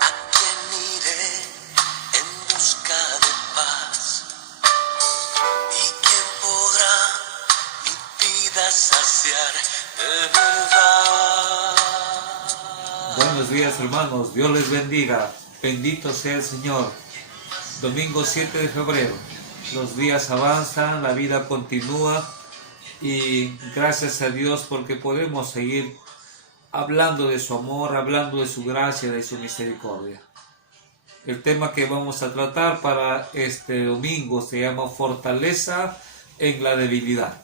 ¿A quién iré en busca de paz? ¿Y quién podrá mi vida saciar de verdad? Buenos días, hermanos, Dios les bendiga, bendito sea el Señor. Domingo 7 de febrero, los días avanzan, la vida continúa y gracias a Dios porque podemos seguir hablando de su amor, hablando de su gracia, de su misericordia. El tema que vamos a tratar para este domingo se llama fortaleza en la debilidad.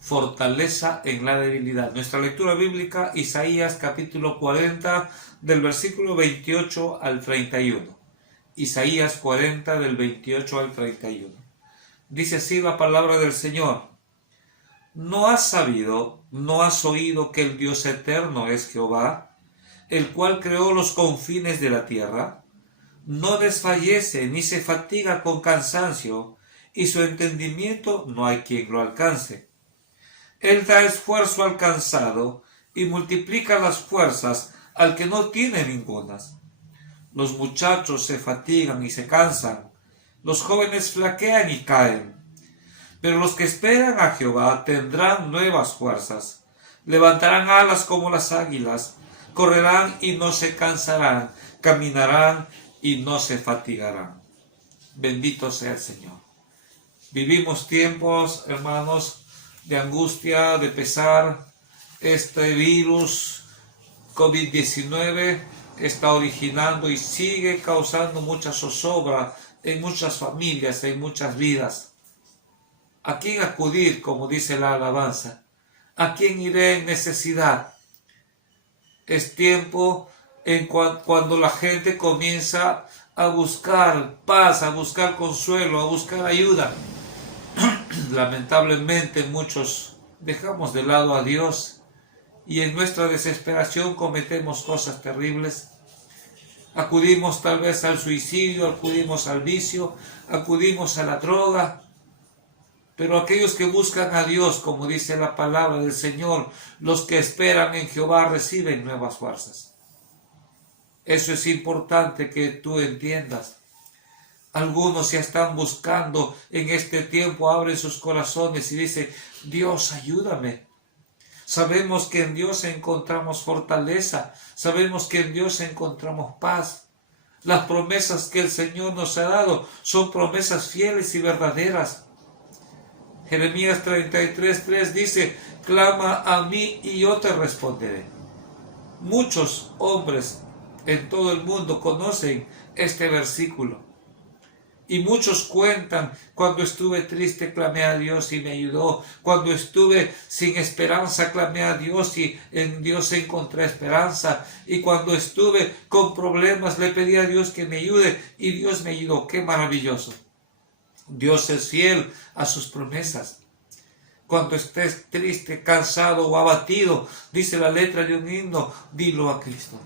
Fortaleza en la debilidad. Nuestra lectura bíblica, Isaías capítulo 40, del versículo 28 al 31. Isaías 40, del 28 al 31. Dice así la palabra del Señor. ¿No has sabido, no has oído que el Dios eterno es Jehová, el cual creó los confines de la tierra? No desfallece ni se fatiga con cansancio, y su entendimiento no hay quien lo alcance. Él da esfuerzo al cansado y multiplica las fuerzas al que no tiene ningunas. Los muchachos se fatigan y se cansan, los jóvenes flaquean y caen. Pero los que esperan a Jehová tendrán nuevas fuerzas, levantarán alas como las águilas, correrán y no se cansarán, caminarán y no se fatigarán. Bendito sea el Señor. Vivimos tiempos, hermanos, de angustia, de pesar. Este virus COVID-19 está originando y sigue causando mucha zozobra en muchas familias, en muchas vidas. ¿A quién acudir, como dice la alabanza? ¿A quién iré en necesidad? Es tiempo en cuando la gente comienza a buscar paz, a buscar consuelo, a buscar ayuda. Lamentablemente muchos dejamos de lado a Dios y en nuestra desesperación cometemos cosas terribles. Acudimos tal vez al suicidio, acudimos al vicio, acudimos a la droga. Pero aquellos que buscan a Dios, como dice la palabra del Señor, los que esperan en Jehová reciben nuevas fuerzas. Eso es importante que tú entiendas. Algunos ya están buscando en este tiempo, abren sus corazones y dicen, Dios, ayúdame. Sabemos que en Dios encontramos fortaleza, sabemos que en Dios encontramos paz. Las promesas que el Señor nos ha dado son promesas fieles y verdaderas. Jeremías 33:3 dice, clama a mí y yo te responderé. Muchos hombres en todo el mundo conocen este versículo. Y muchos cuentan, cuando estuve triste clamé a Dios y me ayudó. Cuando estuve sin esperanza clamé a Dios y en Dios encontré esperanza. Y cuando estuve con problemas le pedí a Dios que me ayude y Dios me ayudó. ¡Qué maravilloso! Dios es fiel a sus promesas. Cuando estés triste, cansado o abatido, dice la letra de un himno, dilo a Cristo.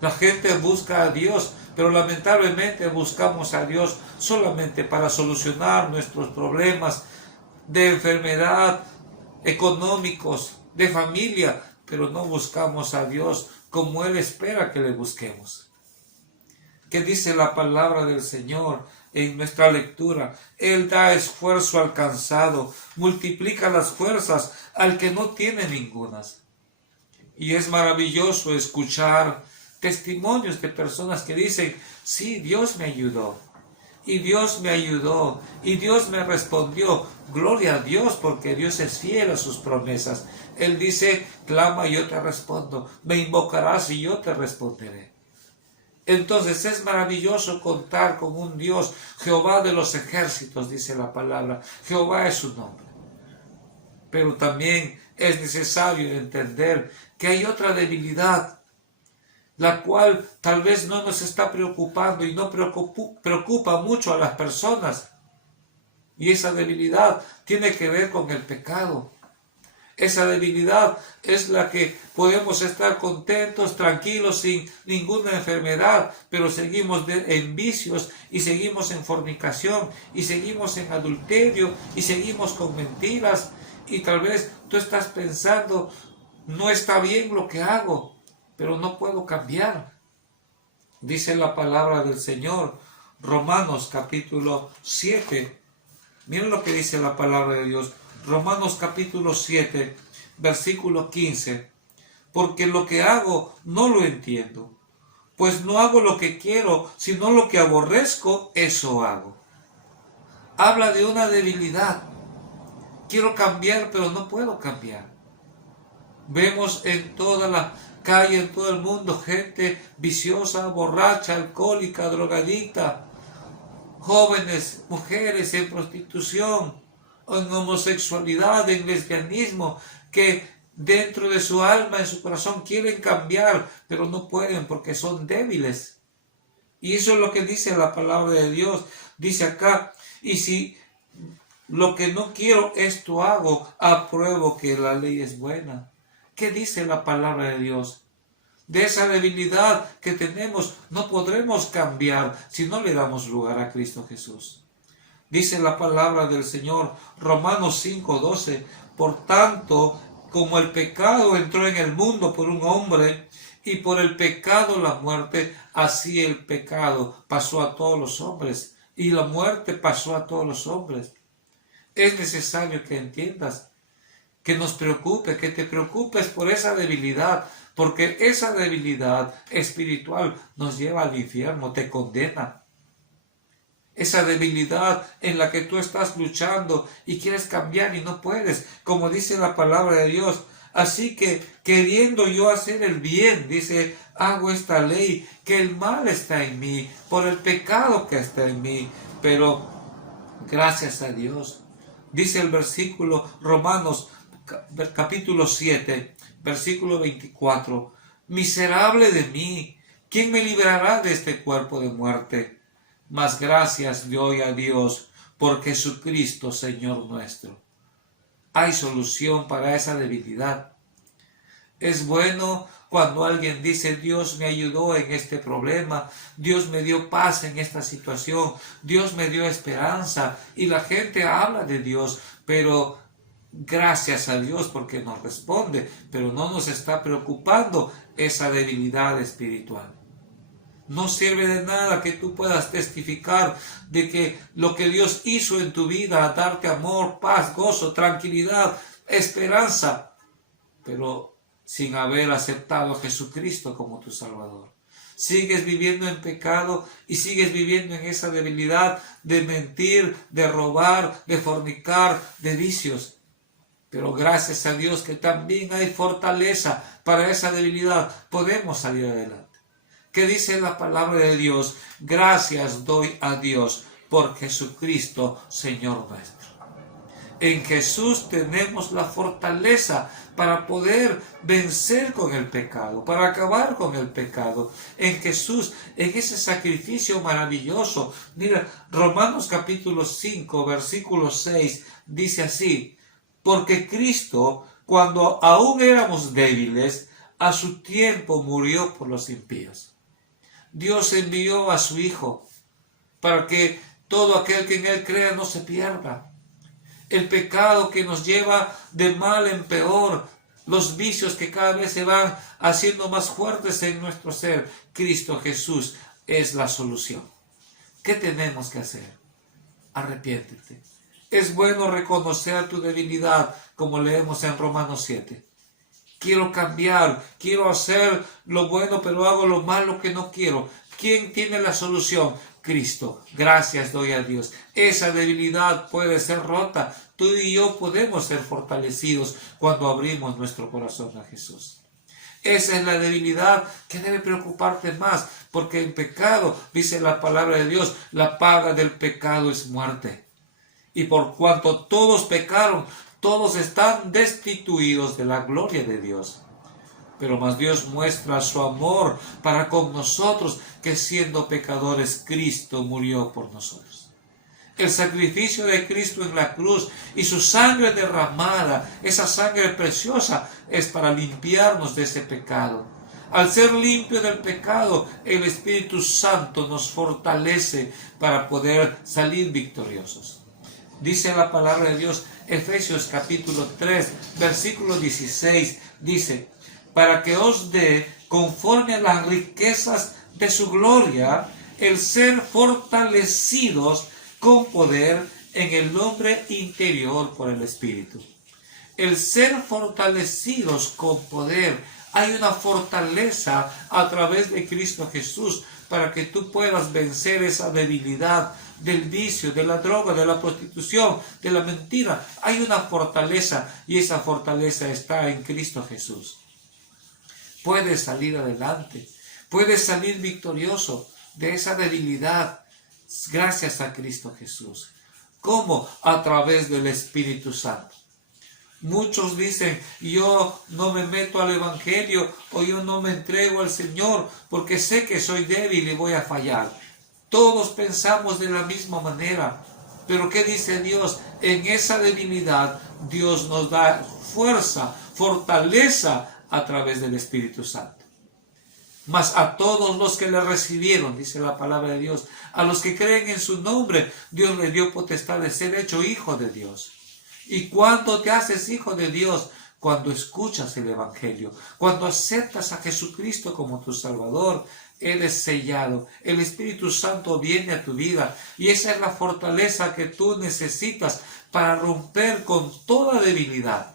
La gente busca a Dios, pero lamentablemente buscamos a Dios solamente para solucionar nuestros problemas de enfermedad, económicos, de familia, pero no buscamos a Dios como Él espera que le busquemos. ¿Qué dice la palabra del Señor en nuestra lectura? Él da esfuerzo al cansado, multiplica las fuerzas al que no tiene ningunas. Y es maravilloso escuchar testimonios de personas que dicen, sí, Dios me ayudó, y Dios me ayudó, y Dios me respondió. Gloria a Dios, porque Dios es fiel a sus promesas. Él dice, clama y yo te respondo, me invocarás y yo te responderé. Entonces es maravilloso contar con un Dios, Jehová de los ejércitos, dice la palabra. Jehová es su nombre. Pero también es necesario entender que hay otra debilidad, la cual tal vez no nos está preocupando y no preocupa mucho a las personas. Y esa debilidad tiene que ver con el pecado. Esa debilidad es la que podemos estar contentos, tranquilos, sin ninguna enfermedad, pero seguimos en vicios y seguimos en fornicación y seguimos en adulterio y seguimos con mentiras. Y tal vez tú estás pensando, no está bien lo que hago. pero no puedo cambiar. Dice la palabra del Señor, Romanos capítulo 7. Miren lo que dice la palabra de Dios. Romanos capítulo 7, versículo 15. Porque lo que hago no lo entiendo, pues no hago lo que quiero, sino lo que aborrezco, eso hago. Habla de una debilidad. Quiero cambiar, pero no puedo cambiar. Vemos en toda la calle, en todo el mundo, gente viciosa, borracha, alcohólica, drogadicta, jóvenes, mujeres en prostitución, en homosexualidad, en lesbianismo, que dentro de su alma, en su corazón, quieren cambiar, pero no pueden porque son débiles. Y eso es lo que dice la palabra de Dios. Dice acá, y si lo que no quiero, esto hago, apruebo que la ley es buena. ¿Qué dice la palabra de Dios? De esa debilidad que tenemos no podremos cambiar si no le damos lugar a Cristo Jesús. Dice la palabra del Señor, Romanos 5:12, por tanto, como el pecado entró en el mundo por un hombre, y por el pecado la muerte, así el pecado pasó a todos los hombres, y la muerte pasó a todos los hombres. Es necesario que entiendas, que nos preocupe, que te preocupes por esa debilidad, porque esa debilidad espiritual nos lleva al infierno, te condena. Esa debilidad en la que tú estás luchando y quieres cambiar y no puedes, como dice la palabra de Dios. Así que, queriendo yo hacer el bien, dice, hago esta ley, que el mal está en mí, por el pecado que está en mí. Pero, gracias a Dios, dice el versículo Romanos capítulo 7, versículo 24, miserable de mí, ¿quién me librará de este cuerpo de muerte? Mas gracias doy a Dios por Jesucristo, Señor nuestro. Hay solución para esa debilidad. Es bueno cuando alguien dice, Dios me ayudó en este problema, Dios me dio paz en esta situación, Dios me dio esperanza, y la gente habla de Dios, pero gracias a Dios porque nos responde, pero no nos está preocupando esa debilidad espiritual. No sirve de nada que tú puedas testificar de que lo que Dios hizo en tu vida, darte amor, paz, gozo, tranquilidad, esperanza, pero sin haber aceptado a Jesucristo como tu Salvador. Sigues viviendo en pecado y sigues viviendo en esa debilidad de mentir, de robar, de fornicar, de vicios. Pero gracias a Dios que también hay fortaleza para esa debilidad. Podemos salir adelante. ¿Qué dice la palabra de Dios? Gracias doy a Dios por Jesucristo, Señor nuestro. En Jesús tenemos la fortaleza para poder vencer con el pecado, para acabar con el pecado. En Jesús, en ese sacrificio maravilloso. Mira, Romanos capítulo 5, versículo 6, dice así, porque Cristo, cuando aún éramos débiles, a su tiempo murió por los impíos. Dios envió a su Hijo para que todo aquel que en Él crea no se pierda. El pecado que nos lleva de mal en peor, los vicios que cada vez se van haciendo más fuertes en nuestro ser, Cristo Jesús es la solución. ¿Qué tenemos que hacer? Arrepiéntete. Es bueno reconocer tu debilidad, como leemos en Romanos 7. Quiero cambiar, quiero hacer lo bueno, pero hago lo malo que no quiero. ¿Quién tiene la solución? Cristo. Gracias doy a Dios. Esa debilidad puede ser rota. Tú y yo podemos ser fortalecidos cuando abrimos nuestro corazón a Jesús. Esa es la debilidad que debe preocuparte más, porque en pecado, dice la palabra de Dios, la paga del pecado es muerte. Y por cuanto todos pecaron, todos están destituidos de la gloria de Dios. Pero más Dios muestra su amor para con nosotros, que siendo pecadores, Cristo murió por nosotros. El sacrificio de Cristo en la cruz y su sangre derramada, esa sangre preciosa, es para limpiarnos de ese pecado. Al ser limpio del pecado, el Espíritu Santo nos fortalece para poder salir victoriosos. Dice la palabra de Dios, Efesios capítulo 3, versículo 16, dice, para que os dé conforme a las riquezas de su gloria, el ser fortalecidos con poder en el hombre interior por el Espíritu. El ser fortalecidos con poder. Hay una fortaleza a través de Cristo Jesús para que tú puedas vencer esa debilidad del vicio, de la droga, de la prostitución, de la mentira. Hay una fortaleza y esa fortaleza está en Cristo Jesús. Puedes salir adelante, puedes salir victorioso de esa debilidad gracias a Cristo Jesús. ¿Cómo? A través del Espíritu Santo. Muchos dicen, yo no me meto al Evangelio o yo no me entrego al Señor porque sé que soy débil y voy a fallar. Todos pensamos de la misma manera. Pero ¿qué dice Dios? En esa debilidad Dios nos da fuerza, fortaleza a través del Espíritu Santo. Mas a todos los que le recibieron, dice la palabra de Dios, a los que creen en su nombre, Dios le dio potestad de ser hecho hijo de Dios. ¿Y cuándo te haces hijo de Dios? Cuando escuchas el Evangelio, cuando aceptas a Jesucristo como tu Salvador, eres sellado. El Espíritu Santo viene a tu vida y esa es la fortaleza que tú necesitas para romper con toda debilidad.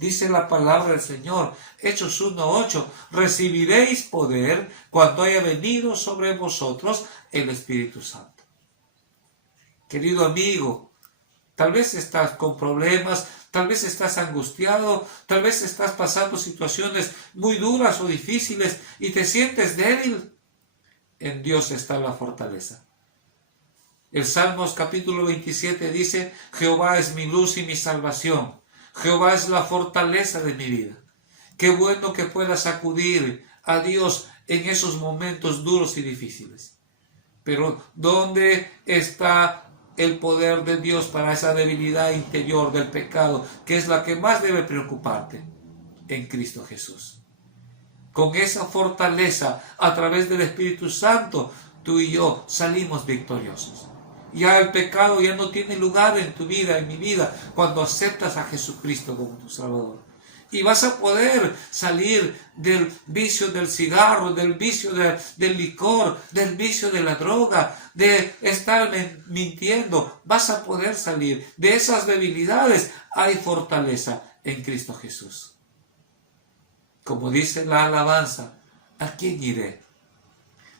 Dice la palabra del Señor, Hechos 1:8, recibiréis poder cuando haya venido sobre vosotros el Espíritu Santo. Querido amigo, tal vez estás con problemas, tal vez estás angustiado, tal vez estás pasando situaciones muy duras o difíciles y te sientes débil. En Dios está la fortaleza. El Salmos capítulo 27 dice, Jehová es mi luz y mi salvación. Jehová es la fortaleza de mi vida. Qué bueno que puedas acudir a Dios en esos momentos duros y difíciles. Pero ¿dónde está el poder de Dios para esa debilidad interior del pecado, que es la que más debe preocuparte? En Cristo Jesús. Con esa fortaleza, a través del Espíritu Santo, tú y yo salimos victoriosos. Ya el pecado ya no tiene lugar en tu vida, en mi vida, cuando aceptas a Jesucristo como tu Salvador. Y vas a poder salir del vicio del cigarro, del vicio del licor, del vicio de la droga, de estar mintiendo. Vas a poder salir de esas debilidades. Hay fortaleza en Cristo Jesús. Como dice la alabanza, ¿a quién iré?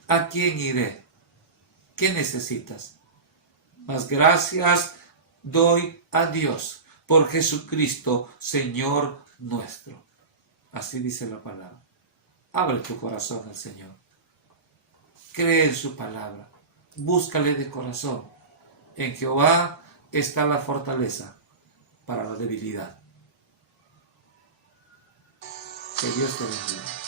¿A quién iré? ¿Qué necesitas? Mas gracias doy a Dios por Jesucristo, Señor nuestro. Así dice la palabra. Abre tu corazón al Señor. Cree en su palabra. Búscale de corazón. En Jehová está la fortaleza para la debilidad. Que Dios te bendiga.